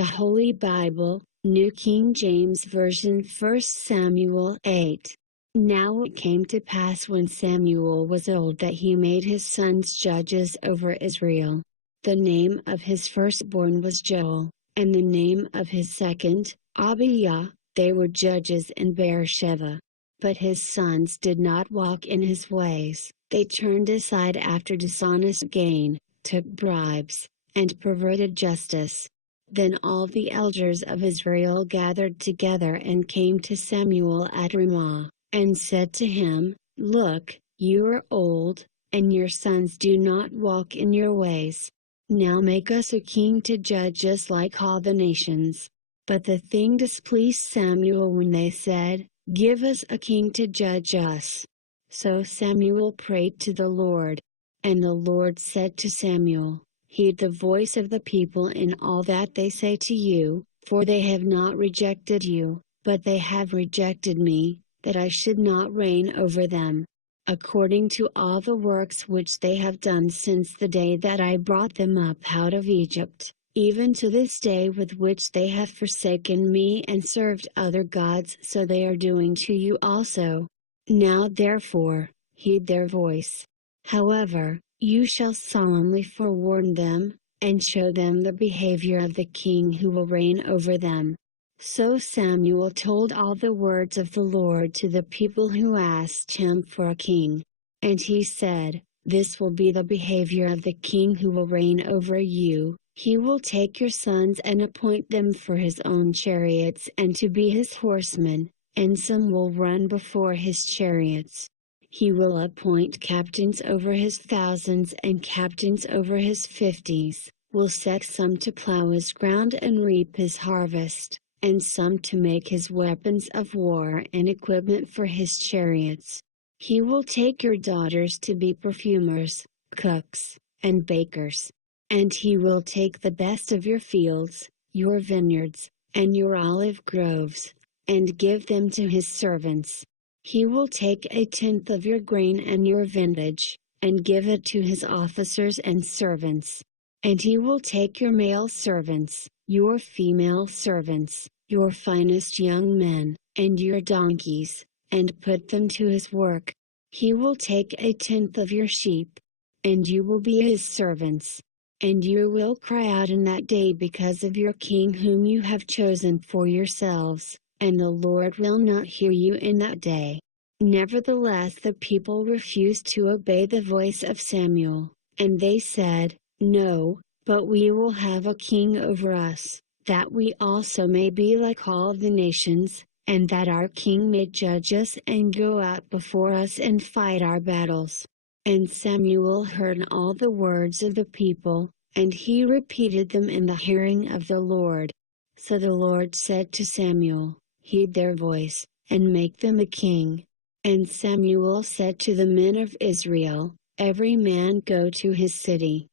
The Holy Bible, New King James Version, 1 Samuel 8. Now it came to pass when Samuel was old that he made his sons judges over Israel. The name of his firstborn was Joel, and the name of his second, Abiah. They were judges in Beersheba. But his sons did not walk in his ways. They turned aside after dishonest gain, took bribes, and perverted justice. Then all the elders of Israel gathered together and came to Samuel at Ramah, and said to him, "Look, you are old, and your sons do not walk in your ways. Now make us a king to judge us like all the nations." But the thing displeased Samuel when they said, "Give us a king to judge us." So Samuel prayed to the Lord. And the Lord said to Samuel, "Heed the voice of the people in all that they say to you, for they have not rejected you, but they have rejected me, that I should not reign over them. According to all the works which they have done since the day that I brought them up out of Egypt, even to this day with which they have forsaken me and served other gods, so they are doing to you also. Now therefore, heed their voice. However, you shall solemnly forewarn them, and show them the behavior of the king who will reign over them." So Samuel told all the words of the Lord to the people who asked him for a king. And he said, "This will be the behavior of the king who will reign over you. He will take your sons and appoint them for his own chariots and to be his horsemen, and some will run before his chariots. He will appoint captains over his thousands and captains over his 50s, will set some to plow his ground and reap his harvest, and some to make his weapons of war and equipment for his chariots. He will take your daughters to be perfumers, cooks, and bakers. And he will take the best of your fields, your vineyards, and your olive groves, and give them to his servants. He will take 1/10 of your grain and your vintage, and give it to his officers and servants. And he will take your male servants, your female servants, your finest young men, and your donkeys, and put them to his work. He will take 1/10 of your sheep, and you will be his servants. And you will cry out in that day because of your king whom you have chosen for yourselves, and the Lord will not hear you in that day." Nevertheless the people refused to obey the voice of Samuel, and they said, "No, but we will have a king over us, that we also may be like all the nations, and that our king may judge us and go out before us and fight our battles." And Samuel heard all the words of the people, and he repeated them in the hearing of the Lord. So the Lord said to Samuel, "Heed their voice, and make them a king." And Samuel said to the men of Israel, "Every man go to his city."